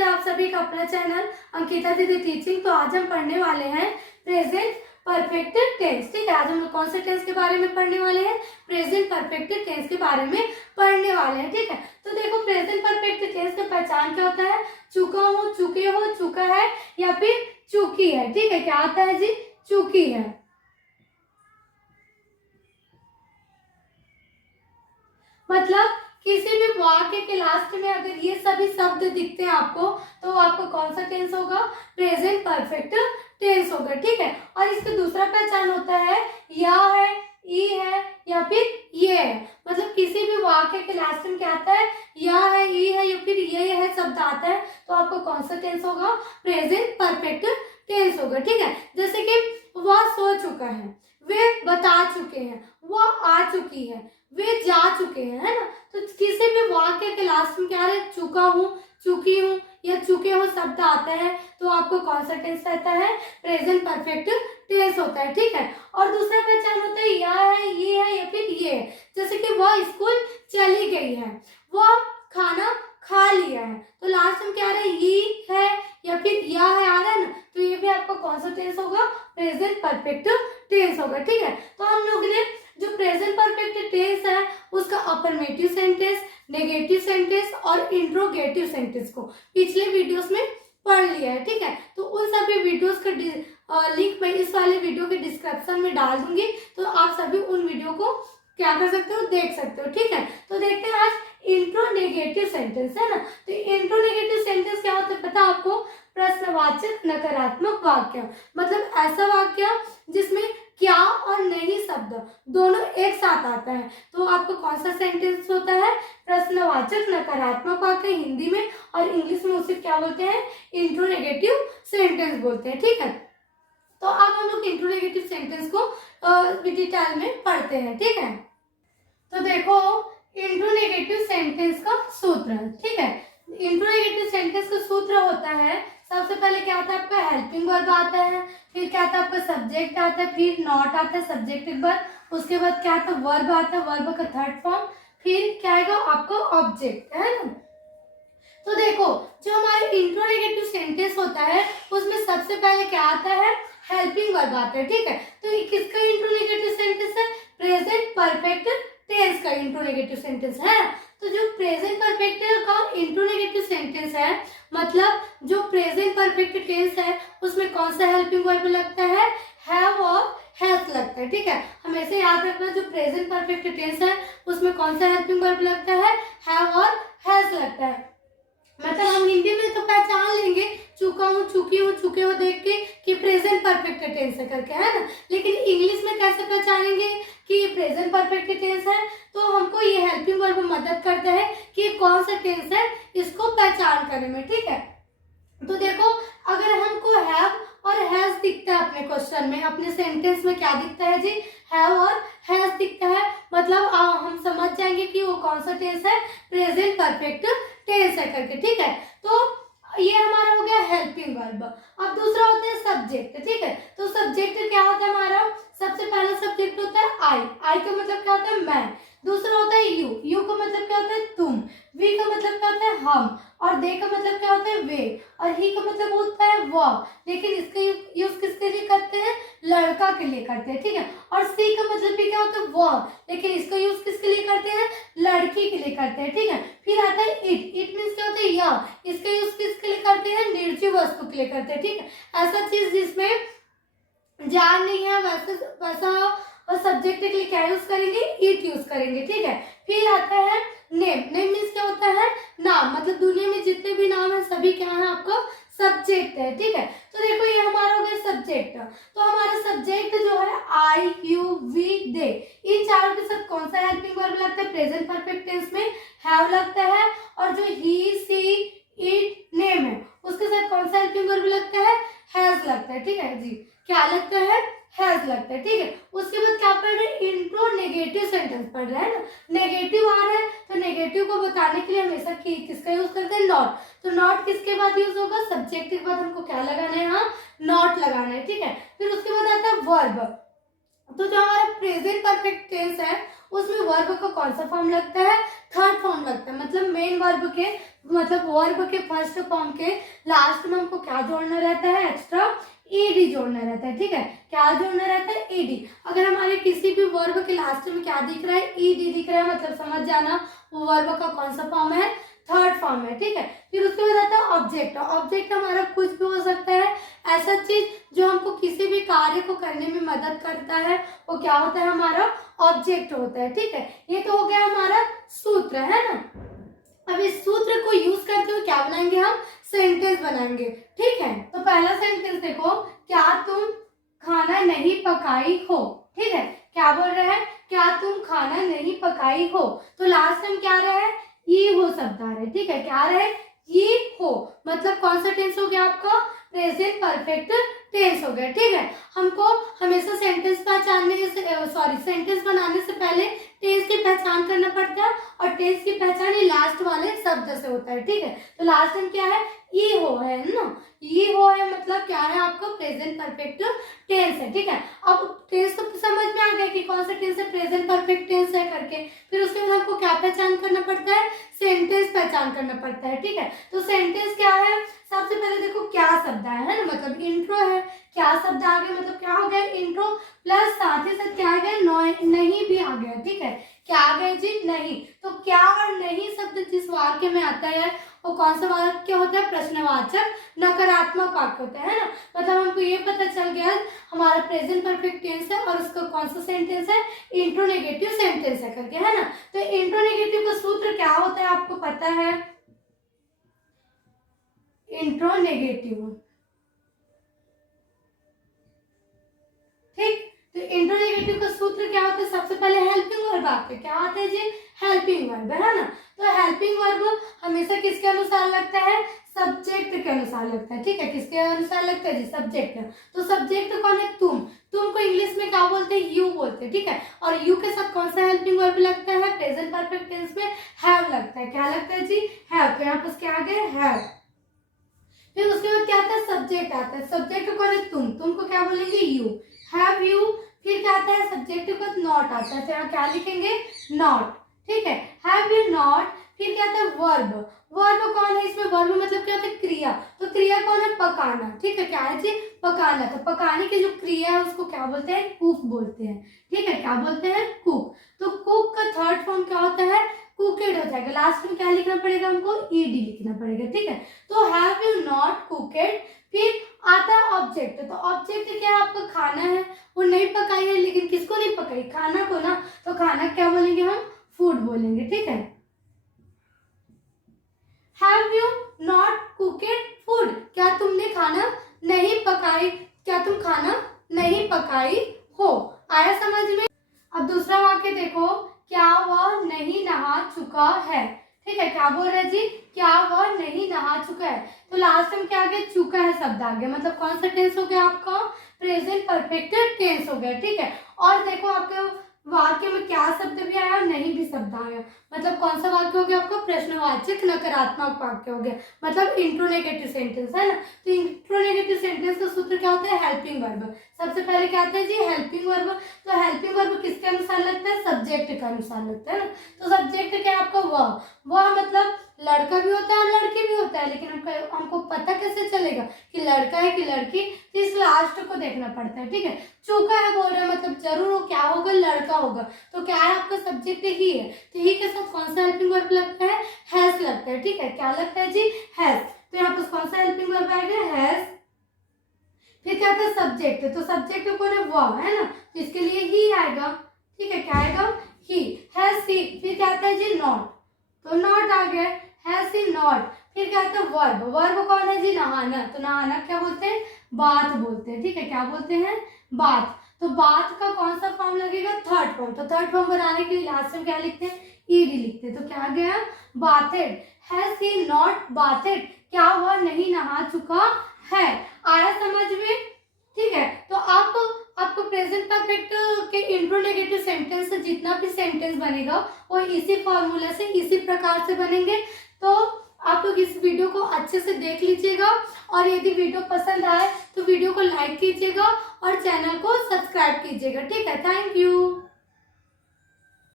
स्वागत है आप सभी का अपना चैनल अंकिता दीदी टीचिंग। तो आज हम पढ़ने वाले हैं प्रेजेंट परफेक्ट टेंस। ठीक है, आज हम लोग कौन से टेंस के बारे में पढ़ने वाले हैं? प्रेजेंट परफेक्ट टेंस के बारे में पढ़ने वाले हैं। ठीक है, तो देखो प्रेजेंट परफेक्ट टेंस का पहचान क्या होता है? चुका हूँ, चुके हो, चुका है या फिर चुकी है। ठीक है, क्या आता है जी? चुकी है। मतलब किसी भी वाक्य के लास्ट में अगर ये सभी शब्द दिखते हैं आपको, तो आपको कौन सा टेंस होगा? प्रेजेंट परफेक्ट टेंस होगा। ठीक है, और इसका दूसरा पहचान होता है या है, ई है या फिर ये है। मतलब किसी भी वाक्य के लास्ट में क्या आता है? या है, ई है या फिर ये है शब्द आता है, तो आपको कौन सा टेंस होगा? प्रेजेंट परफेक्ट टेंस होगा। ठीक है, जैसे कि वह सो चुका है, वे बता चुके हैं, वह आ चुकी है, वे जा चुके हैं, है ना। तो किसी भी वाक्य के लास्ट में क्या है? चुका हूँ, चुकी हूँ या चुके हो शब्द आता है, तो आपको कौन सा टेंस रहता है? प्रेजेंट परफेक्ट टेंस होता है। ठीक है, और दूसरा पहचान होता है या है, ये है या फिर ये है। जैसे कि वह स्कूल चली गई है, वह खाना खा लिया है, तो लास्ट में क्या आ रहा है? ये है या फिर या है आ रहा है ना, तो ये भी आपका कौन सा टेंस होगा? प्रेजेंट परफेक्ट टेंस होगा। ठीक है, तो हम लोग ने जो प्रेजेंट परफेक्ट टेंस है उसका अफर्मेटिव सेंटेंस, नेगेटिव सेंटेंस और इंट्रोगेटिव सेंटेंस को पिछले वीडियोस में पढ़ लिया है। ठीक है, तो उन सभी वीडियोस का लिंक मैं इस वाले वीडियो के डिस्क्रिप्शन में डाल दूंगी, तो आप सभी उन वीडियो को क्या कर सकते हो? देख सकते हो। ठीक है, तो देखते हैं आज इंट्रोनेगेटिव सेंटेंस, है ना। तो इंट्रोनेगेटिव सेंटेंस क्या होता है पता आपको? प्रश्नवाचक नकारात्मक वाक्य, मतलब ऐसा वाक्य जिसमें क्या और नहीं शब्द दोनों एक साथ आता है, तो आपको कौन सा सेंटेंस होता है? प्रश्नवाचक नकारात्मक वाक्य हिंदी में, और इंग्लिश में उसे क्या बोलते हैं? इंट्रोनेगेटिव सेंटेंस बोलते हैं। ठीक है, तो अब हम लोग इंट्रोनेगेटिव सेंटेंस को डिटेल में पढ़ते हैं। ठीक है, तो देखो इंट्रोनेगेटिव सेंटेंस का सूत्र। ठीक है, इंट्रोनेगेटिव सेंटेंस का सूत्र होता है, सबसे पहले क्या आता है आपका? हेल्पिंग वर्ब आता है, फिर क्या आता है आपका? सब्जेक्ट आता है, फिर नॉट आता है सब्जेक्टिव वर्ब, उसके बाद क्या आता है? वर्ब आता है, वर्ब का थर्ड फॉर्म, फिर क्या आएगा आपका? ऑब्जेक्ट, है ना। तो देखो जो हमारे इंट्रोनेगेटिव सेंटेंस होता है उसमें सबसे पहले क्या आता है? हेल्पिंग वर्ब आता है। ठीक है, तो ये किसका इंट्रोनेगेटिव सेंटेंस है? प्रेजेंट परफेक्ट टेंस का इंट्रोनेगेटिव सेंटेंस है। तो जो प्रेजेंट परफेक्ट का इंट्रोनेगेटिव सेंटेंस है, मतलब जो प्रेजेंट परफेक्ट टेंस है उसमें कौन सा हेल्पिंग वर्ब लगता है? हैव और हैज लगता है। ठीक है, हमेशा याद रखना जो प्रेजेंट परफेक्ट टेंस है उसमें कौन सा हेल्पिंग वर्ब लगता है? हैव और हैज लगता है। मतलब हम हिंदी में तो पहचान लेंगे चुका हूँ, चुकी हूँ, चुके हो देख के कि प्रेजेंट परफेक्ट टेंस है करके, है ना। लेकिन इंग्लिश में कैसे पहचानेंगे कि ये प्रेजेंट परफेक्ट टेंस है? तो हमको ये हेल्पिंग वर्ब मदद करता है कि कौन सा टेंस है इसको पहचान करने में। ठीक है, तो देखो अगर हमको हैव और हैज दिखता है अपने क्वेश्चन में, अपने सेंटेंस में क्या दिखता है जी? हैव और हैज दिखता है, मतलब हम समझ जाएंगे कि वो कौन सा टेंस है? प्रेजेंट परफेक्ट टेंस है करके। ठीक है, तो ये हमारा हो गया हेल्पिंग वर्ब। अब दूसरा होता है सब्जेक्ट। ठीक है, तो सब्जेक्ट क्या होता है हमारा? सबसे पहला सब्जेक्ट होता है आई, आई का मतलब क्या होता है? मैं। दूसरा होता है यू, यू का मतलब क्या होता है? तुम। वी का मतलब क्या होता है? हम। और दे का मतलब क्या होता है? वे। और ही का मतलब होता है वह, लेकिन इसका यूज किसके लिए करते हैं? लड़का के लिए करते हैं। ठीक है, और सी का मतलब भी क्या होता है? वह, लेकिन इसका यूज किसके लिए करते हैं? लड़की के लिए करते हैं। ठीक है, फिर आता है इट, इट मीन्स क्या होता है? यह, इसका यूज किसके लिए करते हैं? निर्जीव वस्तु के लिए करते हैं। ठीक है, ऐसा चीज जिसमें जान नहीं है वैसा और सब्जेक्ट के लिए क्या यूज करेंगे? इट यूज करेंगे। ठीक है, फिर आता है नेम, नेम मीन्स क्या होता है? नाम, मतलब दुनिया में जितने भी नाम है सभी क्या है? आपका सब्जेक्ट है। ठीक है, तो देखो ये हमारा हो गया सब्जेक्ट। तो हमारा सब्जेक्ट जो है आई, यू, वी, दे, इन चारों के साथ कौन सा हेल्पिंग वर्ब लगता है? प्रेजेंट परफेक्ट टेंस में हैव लगता है, और जो ही, सी, इट, नेम है उसके साथ कौन सा हेल्पिंग वर्ब लगता है? हैज लगता है। ठीक है जी, क्या लगता है? हैज लगता है। ठीक है, उसके बाद क्या पढ़ रहे हैं? इंट्रोनेगेटिव सेंटेंस पढ़ रहे हैं ना। नेगेटिव आ रहा है तो नेगेटिव को बताने के लिए हमेशा किसका यूज करते हैं? नॉट। तो नॉट किसके बाद यूज होगा? सब्जेक्ट के बाद हमको क्या लगाना है? यहाँ नॉट लगाना है। ठीक है, फिर उसके बाद आता है वर्ब। तो जो हमारा प्रेजेंट परफेक्ट टेंस है उसमें वर्ब का कौन सा फॉर्म लगता है, थर्ड फॉर्म लगता है। मतलब मेन वर्ब के, मतलब वर्ब के फर्स्ट फॉर्म के लास्ट में हमको क्या जोड़ना रहता है, एक्स्ट्रा ईडी जोड़ना रहता है। ठीक है, क्या जोड़ना रहता है, ईडी। अगर हमारे किसी भी वर्ब के लास्ट में क्या दिख रहा है, ईडी दिख रहा है, मतलब समझ जाना वो वर्ब का कौन सा फॉर्म है, थर्ड फॉर्म है। ठीक है, फिर उसके बाद आता है ऑब्जेक्ट। ऑब्जेक्ट हमारा कुछ भी हो सकता है, ऐसा चीज जो हमको किसी भी कार्य को करने में मदद करता है वो क्या होता है, हमारा ऑब्जेक्ट होता है। ठीक है, ये तो हो गया हमारा सूत्र, है ना। अब इस सूत्र को यूज करते हुए क्या बनाएंगे, हम सेंटेंस बनाएंगे। ठीक है, तो पहला सेंटेंस देखो, क्या तुम खाना नहीं पकाई हो। ठीक है, क्या बोल रहे हैं, क्या तुम खाना नहीं पकाई हो। तो लास्ट टाइम क्या रहा है, ये हो शब्द आ रहा है। ठीक है, क्या रहे, ये हो, मतलब कौन सा टेंस हो गया आपका, प्रेजेंट परफेक्ट टेंस हो गया। ठीक है, हमको हमेशा सेंटेंस पहचानने से सेंटेंस बनाने से पहले टेंस की पहचान करना पड़ता है, और टेंस की पहचान ये लास्ट वाले शब्द से होता है। ठीक है, तो लास्ट टाइम क्या है, ये हो है ना, ये हो है, मतलब क्या है आपका प्रेजेंट परफेक्ट टेंस है। ठीक है, अब टेंस तो समझ में आ गया कि कौन सा टेंस है, प्रेजेंट परफेक्ट टेंस है करके। फिर उसके बाद हमको क्या पहचान करना पड़ता है, सेंटेंस पहचान करना पड़ता है। ठीक है, तो सेंटेंस क्या है, सबसे पहले देखो क्या शब्द आया है ना, मतलब इंट्रो है, क्या शब्द आ गया, मतलब क्या हो गया, इंट्रो प्लस साथ ही साथ क्या आ गया, नहीं भी आ गया। ठीक है, क्या आ गया जी, नहीं। तो क्या और नहीं शब्द जिस वाक्य में आता है वो कौन सा वाक्य होता है, प्रश्नवाचक नकारात्मक वाक्य होता है ना। मतलब हमको ये पता चल गया हमारा प्रेजेंट परफेक्ट टेंस है और उसका कौन सा सेंटेंस है, इंट्रोनेगेटिव सेंटेंस है करके, है ना। तो इंट्रोनेगेटिव का सूत्र क्या होता है आपको पता है, इंट्रोनेगेटिव। ठीक, तो इंट्रोनेगेटिव का सूत्र क्या होता है, सबसे पहले हेल्पिंग वर्ब आते हैं, क्या आते हैं जी, हेल्पिंग वर्ब, है ना। तो हेल्पिंग वर्ब हमेशा किसके अनुसार लगता है, सब्जेक्ट के अनुसार लगता है। ठीक है, किसके अनुसार लगता है जी, सब्जेक्ट। तो सब्जेक्ट कौन है, तुम को इंग्लिश में क्या बोलते हैं, यू बोलते हैं। ठीक है, और यू के साथ कौन सा हेल्पिंग वर्ब लगता है, प्रेजेंट परफेक्ट टेंस में हैव लगता है। क्या लगता है जी, हैव। तो यहाँ पर क्या आ गया, हैव। फिर उसके बाद क्या आता है, सब्जेक्ट आता है। सब्जेक्ट कौन है, तुमको क्या बोलेंगे, यू, हैव यू। फिर क्या आता है, सब्जेक्ट को नॉट आता है, तो यहाँ क्या लिखेंगे, नॉट। ठीक है, हैव यू नॉट। फिर क्या आता है, वर्ब। वर्ब कौन है इसमें, वर्ब मतलब क्या होता है, क्रिया। तो क्रिया कौन है, पकाना। ठीक है, क्या है जी, पकाना। तो पकाने की जो क्रिया है उसको क्या बोलते हैं, कुक बोलते हैं। ठीक है, क्या बोलते हैं, कुक। तो कुक का थर्ड फॉर्म क्या होता है, कुकेड हो जाएगा। लास्ट में क्या लिखना पड़ेगा हमको, ईडी लिखना पड़ेगा। ठीक है, तो हैव यू नॉट कुकेड। फिर आता है ऑब्जेक्ट। तो ऑब्जेक्ट क्या है, आपका खाना है, वो नहीं पकाई है, लेकिन किसको नहीं पकाई, खाना को ना। तो खाना क्या बोलेंगे हम, फूड बोलेंगे। ठीक है, हैव यू नॉट कुकेड फूड, क्या तुमने खाना नहीं पकाई, क्या तुम खाना नहीं पकाई हो। आया समझ में। अब दूसरा वाक्य देखो, क्या वह नहीं नहा चुका है। ठीक है, क्या बोल रहे जी, क्या वह नहीं नहा चुका है। तो लास्ट में क्या आ गया, चुका है शब्द आ गया, मतलब कौन सा टेंस हो गया आपका, प्रेजेंट परफेक्ट टेंस हो गया। ठीक है, और देखो आपके वाक्य में क्या शब्द भी आया और नहीं भी शब्द आया, मतलब कौन सा वाक्य हो गया आपका, प्रश्नवाचक नकारात्मक वाक्य हो गया, मतलब इंट्रोनेगेटिव सेंटेंस, है ना। तो इंट्रोनेगेटिव सेंटेंस का सूत्र क्या होता है, हेल्पिंग वर्ब। सबसे पहले क्या आता है जी, हेल्पिंग वर्ब। तो हेल्पिंग वर्ब किसके अनुसार लगता है, सब्जेक्ट के अनुसार लगता है ना। तो सब्जेक्ट क्या है आपका, वह मतलब लड़का भी होता है और लड़की भी होता है, लेकिन हमको पता कैसे चलेगा कि लड़का है कि लड़की, तो इस लास्ट को देखना पड़ता है। ठीक है, चूका है बोल रहा है, मतलब जरूर वो क्या होगा, लड़का होगा। तो क्या है आपका सब्जेक्ट ही है, तो ही के साथ कौन सा हेल्पिंग वर्ब लगता है, हैज लगता है। ठीक है, क्या लगता है जी, हैज। तो यहाँ पर कौन सा हेल्पिंग वर्ब आएगा, हैज। फिर क्या था, सब्जेक्ट। तो सब्जेक्ट कौन है, वह, है ना, तो इसके लिए ही आएगा। ठीक है, क्या आएगा, ही, हैज ही। फिर क्या आता है जी, नॉट, तो नॉट आ गया, हैज ही नॉट। फिर क्या आता है, वर्ब। वर्ब कौन है जी, नहाना। तो नहाना क्या बोलते हैं, बाथ बोलते हैं। ठीक है, क्या बोलते हैं, बाथ। तो बाथ का कौन सा फॉर्म लगेगा, थर्ड फॉर्म। तो थर्ड फॉर्म बनाने के लिए लास्ट में क्या लिखते हैं, ईडी लिखते हैं। तो क्या गया, bathed. Has he not bathed, क्या वह नहीं नहा चुका है। आया समझ में। ठीक है, तो आपको प्रेजेंट परफेक्ट के इंट्रोनेगेटिव सेंटेंस से जितना भी सेंटेंस बनेगा वो इसी फॉर्मूला से, इसी प्रकार से बनेंगे। तो आप लोग इस वीडियो को अच्छे से देख लीजिएगा और यदि वीडियो पसंद आए तो वीडियो को लाइक कीजिएगा और चैनल को सब्सक्राइब कीजिएगा। ठीक है, थैंक यू।